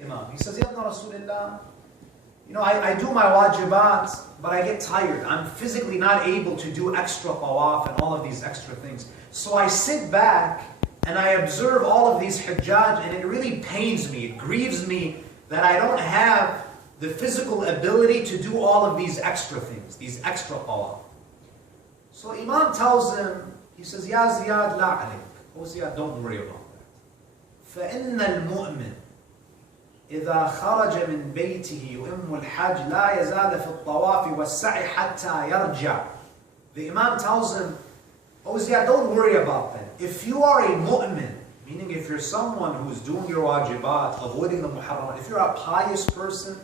Imam. He says, Ya Ibn Rasulullah, I do my wajibat, but I get tired. I'm physically not able to do extra tawaf and all of these extra things. So I sit back and I observe all of these hujjaj, and it really pains me, it grieves me that I don't have the physical ability to do all of these extra things, these extra tawaf. So Imam tells him, he says, Ya Ziyad la alik. Oh Ziyad, don't worry about that. فَإِنَّ الْمُؤْمِنِ إذا خرج من بيته يؤم الحج لا يزال في الطواف والسعي حتى يرجع. The Imam tells him, oh Ziyad, don't worry about that. If you are a mu'min, meaning if you're someone who's doing your wajibat, avoiding the muharramat, if you're a pious person,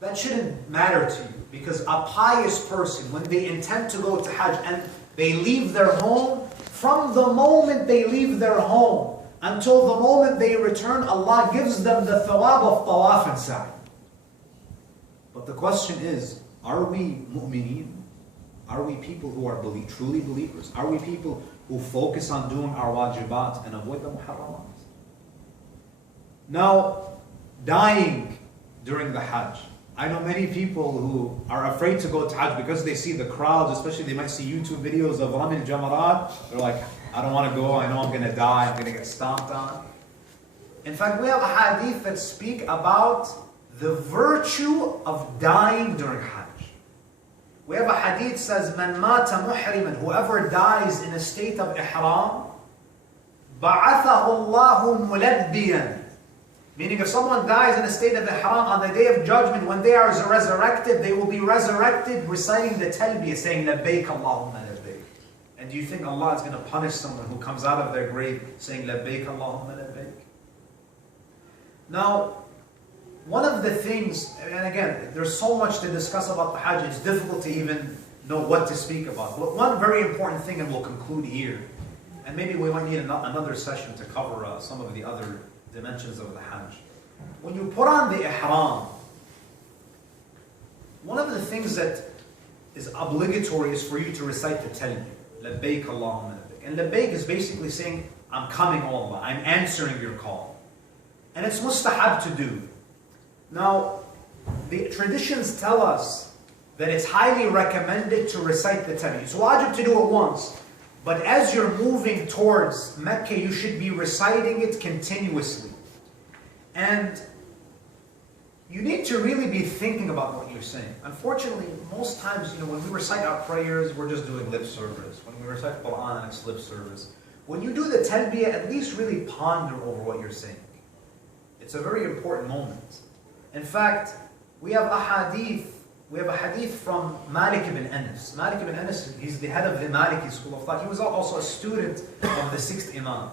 that shouldn't matter to you. Because a pious person, when they intend to go to Hajj and they leave their home, from the moment they leave their home until the moment they return, Allah gives them the thawab of tawaf and sa'i. But the question is, are we mu'mineen? Are we people who are truly believers? Are we people who focus on doing our wajibat and avoid the muharramat? Now, dying during the Hajj. I know many people who are afraid to go to Hajj because they see the crowds, especially they might see YouTube videos of Ramil Jamarat. They're like, I don't want to go, I know I'm going to die, I'm going to get stomped on. In fact, we have a hadith that speak about the virtue of dying during Hajj. We have a hadith that says, Man mata muhriman, whoever dies in a state of ihram, ba'athahu Allahu mulabbiyan. Meaning if someone dies in a state of ihram, on the day of judgment, when they are resurrected, they will be resurrected reciting the talbiyah, saying, Labbaik Allahumma labbaik. And do you think Allah is going to punish someone who comes out of their grave saying, Labbaik Allahumma labbaik? Now, one of the things, and again, there's so much to discuss about the Hajj, it's difficult to even know what to speak about. But one very important thing, and we'll conclude here, and maybe we might need another session to cover some of the other dimensions of the Hajj. When you put on the ihram, one of the things that is obligatory is for you to recite the talbiyah, Labbaik Allahumma labbaik. And labbaik is basically saying, I'm coming, O Allah, I'm answering your call. And it's mustahab to do. Now, the traditions tell us that it's highly recommended to recite the talbiyah. It's wajib to do it once. But as you're moving towards Mecca, you should be reciting it continuously. And you need to really be thinking about what you're saying. Unfortunately, most times, when we recite our prayers, we're just doing lip service. When we recite Quran, it's lip service. When you do the talbiyah, at least really ponder over what you're saying. It's a very important moment. In fact, we have a hadith from Malik ibn Anas. Malik ibn Anas, he's the head of the Maliki school of thought. He was also a student of the 6th Imam.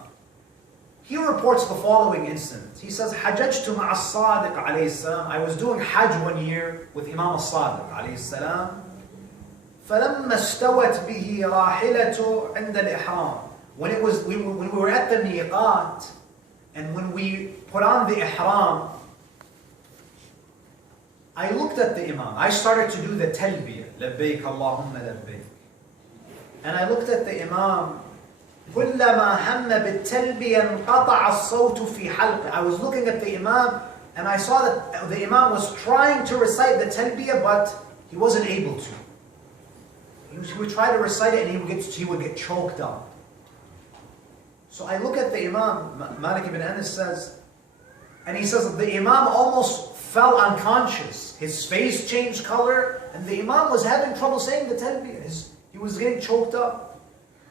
He reports the following incident. He says, Hajjajtu ma'a as-Sadiq alayhi salam. I was doing Hajj one year with Imam as-Sadiq alayhi salam. فَلَمَّا اسْتَوَتْ بِهِ رَاحِلَةُ عِنْدَ الْإِحْرَامِ. When we were at the miqat, and when we put on the ihram, I looked at the Imam. I started to do the talbiyah, Labbaik Allahumma labbaik. And I looked at the Imam. كُلَّمَا هَمَّ بِالتَّلْبِيَةِ انْقَطَعَ الصَّوْتُ فِي حَلْقِ. I was looking at the Imam, and I saw that the Imam was trying to recite the talbiyah, but he wasn't able to. He would try to recite it, and he would get choked up. So I look at the Imam, Malik ibn Anas says, and he says the Imam almost fell unconscious. His face changed color, and the Imam was having trouble saying the talbiyah. He was getting choked up.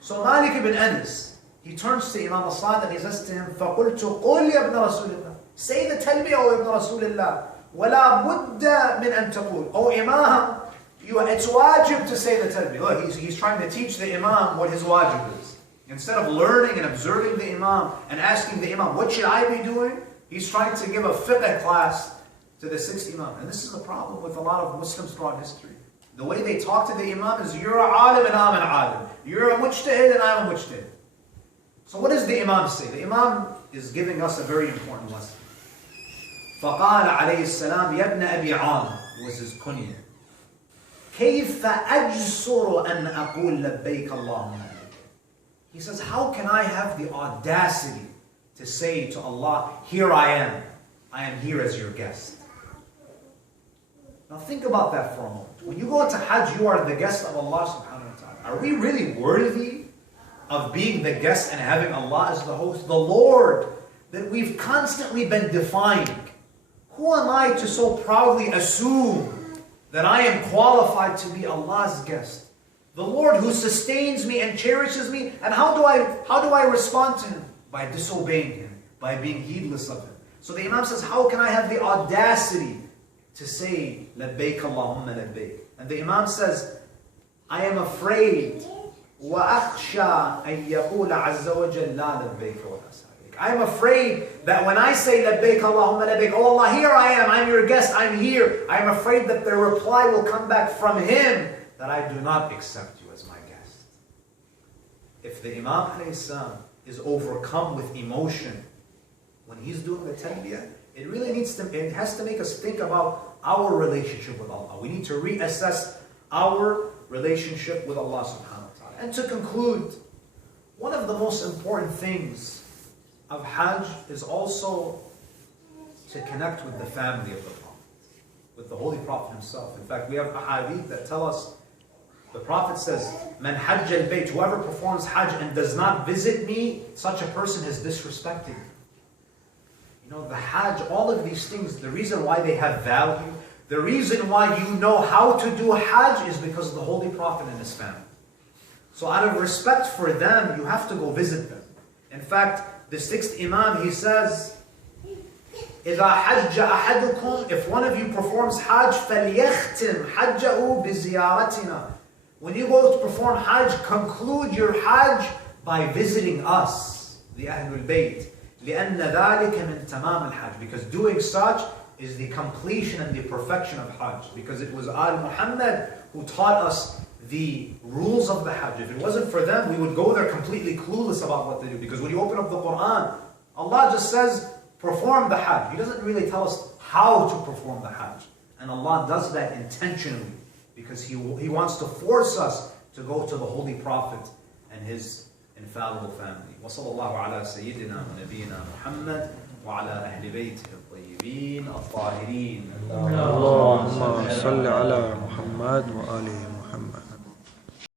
So Malik ibn Anas, he turns to Imam as-Sadiq and he says to him, فَقُلْتُ قُلْ يَا ابْنَ رَسُولِ اللَّهِ. Say the talbiyah, O Ibn Rasulillah. وَلَا بُدَّ مِنْ أَن تَقُولُ. O Imam, it's wajib to say the talbiyah. Look, he's trying to teach the Imam what his wajib is. Instead of learning and observing the Imam and asking the Imam, what should I be doing? He's trying to give a fiqh class to the 6th Imam. And this is the problem with a lot of Muslims throughout history. The way they talk to the Imam is, you're a alim and I'm an alim. You're a mujtahid and I'm a mujtahid. So what does the Imam say? The Imam is giving us a very important lesson. فَقَالَ عَلَيْهِ السَّلَامِ يَبْنَ أَبِي عَامِرٍ was his kunya. كَيْفَ أَجْسُرُ أَنْ أَقُولَ لَبَّيْكَ اللَّهُمَّ. He says, how can I have the audacity to say to Allah, here I am. I am here as your guest. Now think about that for a moment. When you go to Hajj, you are the guest of Allah subhanahu wa ta'ala. Are we really worthy of being the guest and having Allah as the host? The Lord that we've constantly been defying. Who am I to so proudly assume that I am qualified to be Allah's guest? The Lord who sustains me and cherishes me. And how do I respond to Him? By disobeying Him, by being heedless of Him. So the Imam says, how can I have the audacity to say, Labbaik Allahumma labbaik? And the Imam says, I am afraid, وَأَخْشَى أَن يَقُولَ عَزَّ وَجَلَّ لَا لَبَّيْكَ وَلَا سَعْدَيْكَ. I am afraid that when I say Labbaik Allahumma labbaik, oh Allah, here I am, I'm your guest, I'm here. I am afraid that the reply will come back from Him that I do not accept you as my guest. If the Imam alayhi salam is overcome with emotion when he's doing the talbiyah, it has to make us think about our relationship with Allah. We need to reassess our relationship with Allah subhanahu wa ta'ala. And to conclude, one of the most important things of Hajj is also to connect with the family of the Prophet, with the Holy Prophet himself. In fact, we have ahadith that tell us, the Prophet says, Man hajj al-bayt, whoever performs Hajj and does not visit me, such a person has disrespected me. You know, the Hajj, all of these things, the reason why they have value, the reason why you know how to do Hajj is because of the Holy Prophet and his family. So out of respect for them, you have to go visit them. In fact, the sixth Imam, he says, إِذَا حَجَّ أَحَدُكُمْ, if one of you performs Hajj, فَلْيَخْتِمْ حَجَّهُ بِزِيَارَتِنَا. When you go to perform Hajj, conclude your Hajj by visiting us, the Ahlul Bayt. لأن ذلك من تمام الحج, because doing such is the completion and the perfection of Hajj, because it was Al Muhammad who taught us the rules of the Hajj. If it wasn't for them, we would go there completely clueless about what to do, because when you open up the Quran, Allah just says perform the Hajj. He doesn't really tell us how to perform the Hajj, and Allah does that intentionally because He wants to force us to go to the Holy Prophet and his infallible family. وصلى الله على سيدنا ونبينا محمد وعلى أهل بيته الطيبين الطاهرين. اللهم صل على محمد وآله